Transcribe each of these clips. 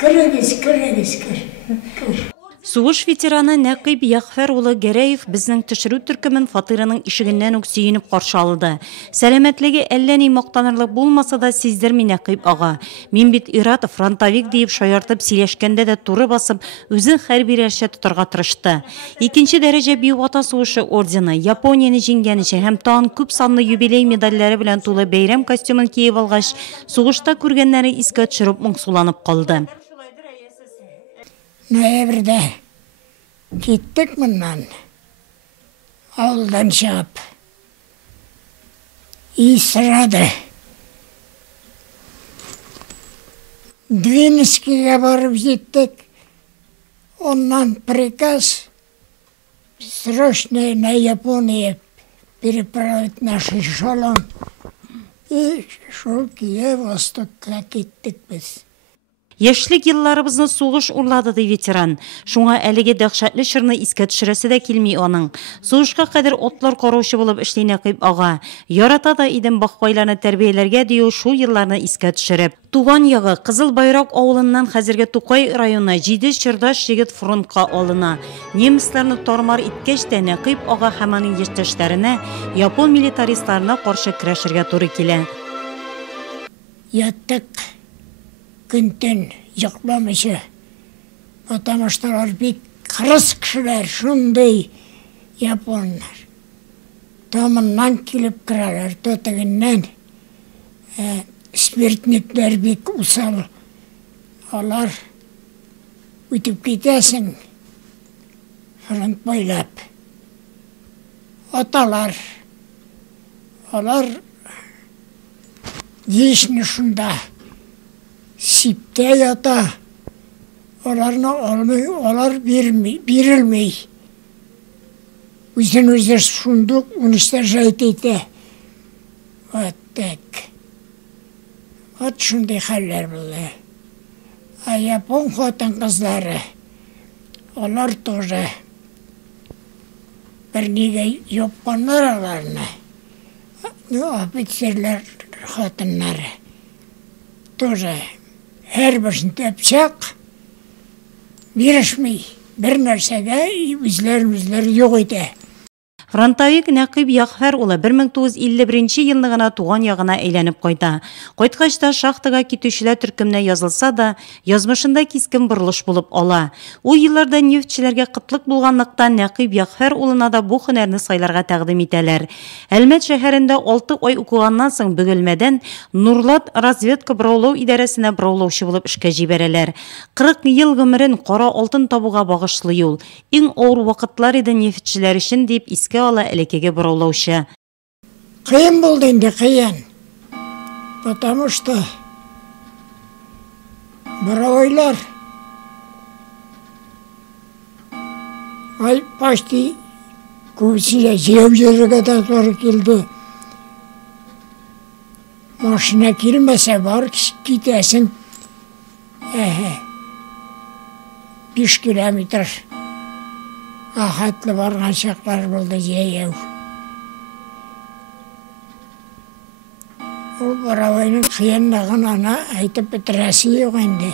Кіріңіз. Сугыш ветераны Нәкиб Яхфәр улы Гәрәев безнең төшерү төркемен фатирының ишегеннән үк сөенеп каршы алды. Сәламәтлеге әллә ни мактанырлык булмаса да сиздерми Нәкиб ага. Мин бит ират фронтовик дип шаяртып сөйләшкәндә дә туры басып, үзен хәрби рәшә тотарга тырышты. Икенче дәрәҗә Бию-Ватан сугышы ордены, Японияны җиңгәнче һәм тагын күп санлы юбилей медальләре белән тулы бәйрәм костюмын киеп алгач, сугышта күргәннәре искә төшереп моңсуланып калды. Ноябрьдә киттек моннан. Авылдан чыгып. Исрады. Двинскиге барып җиттек. Оннан приказ срочно на Японию переправить наш эшелон. И шул Киев-Востокка киттек без. Яшьлек елларыбызны сугыш урлады ди ветеран. Шуңа әлеге дәһшәтле чорны искә төшерәсе дә килми аның. Сугышка кадәр отлар караучы булып эшли Нәкиб ага. Ярата да идем бакбайларны тәрбияләргә дию шул елларны искә төшереп. Туган ягы Кызыл Байрак авылыннан хәзерге Тукай районына 7 чырдаш җигет фронтка алына. Немецларны тормар иткәч тә Нәкиб ага һәм аның яшьтәшләренә япон милитаристларына каршы көрәшергә туры килә. Яттык. Күнтен йокламыйча. Потому что алар бик кырыс кешеләр, шундый японнар. Тамыннан килеп керәләр, тотыгыннан. Спиртникләр бик усал. Алар үтеп китәсең. Фронт буйлап. Аталар. Алар вишне шунда. Сипте ята, оларны алмай, олар бирилмей. Үзен шундук уныстар жайт ите. Вот так. Вот шундай хәлләр булды. А япон хатын кызлары, олар тоже бернигә японнар аларны. Офицерлар хатыннары тоже Һәрберсен тәпчәк, бирешмей, бер нәрсәгә үзләр юк итә. Фронтовик Нәкиб Яхфәр улы 1951 елны гына туган ягына әйләнеп кайта. Кайткач та шахтага китүчеләр төркеменә язылса да, язмышында кискен борылыш булып ала. Ул елларда нефтчеләргә кытлык булганлыктан Нәкиб Яхфәр улына да бу һөнәрне сайларга тәкъдим итәләр. Әлмәт шәһәрендә 6 ай укыганнан соң Бөгелмәдән Нурлат разведка браулау идарәсенә браулаучы булып эшкә җибәрәләр. 40 ел гомерен кара алтын табуга багышлый ул. Иң авыр вакытлар иде нефтчеләр өчен дип искә ала элекеге браулаучы. Кыен булды инде, кыен. Потому что браулар почти күпсіле жеу-жерге де зор келді. Машина келмесе бар, кетесің 5 километр. Ахатлы барған шақлар болды жаяу. Ол браулайның қиянлығын ана айтып бітірәсі yok енді.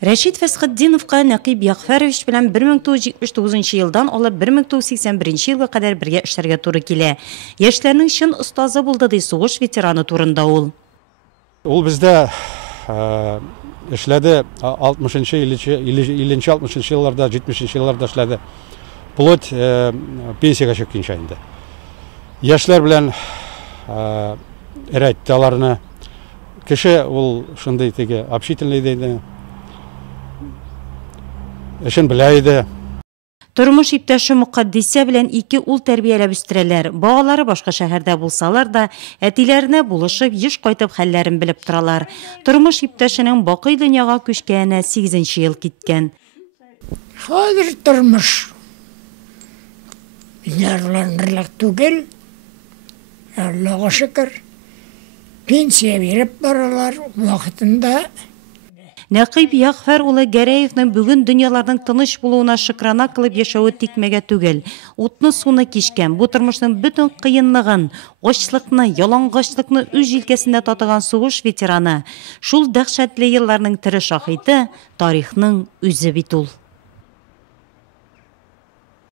Рәшид Фәсхетдиновка Нәкиб Яхфәрович белән 1979 елдан алып 1981 елга кадәр бергә эшләргә туры килә. Яшьләрнең чын остазы булды ди сугыш ветераны турында ул. Ул бездә эшләде 60-нчы, 50-60 елларда, 70-нчы елларда эшләде. Плоть пенсияга чыкканча инде. Яшьләр белән рәйт аларны кеше ул шундый теге общительный диде. Эшен белә иде. Тормыш иптәше Мукаддисә белән 2 ул тәрбияләп үстерәләр. Балалары башка шәһәрдә булсалар да, әтиләренә булышып, еш кайтып хәлләрен белеп торалар. Тормыш иптәшенең бакый дөньяга күчкәненә 8нче ел киткән. Хәзер тормыш ярланырлык түгел. Аллаһка шөкер. Пенсия биреп баралар вакытында. Нәкыйб Яғфар улы Гәрәевнең бүген дөньяларның тыныч булуына шөкрана кылып яшәве тикмәгә түгел. Утны суны кичкән, бу тормышның бөтен кыенлыгын, ачлыкны, ялангачлыкны үз җилкәсендә татыган сугыш ветераны. Шул дәһшәтле елларның тере шаһиты, тарихның үзе бит ул.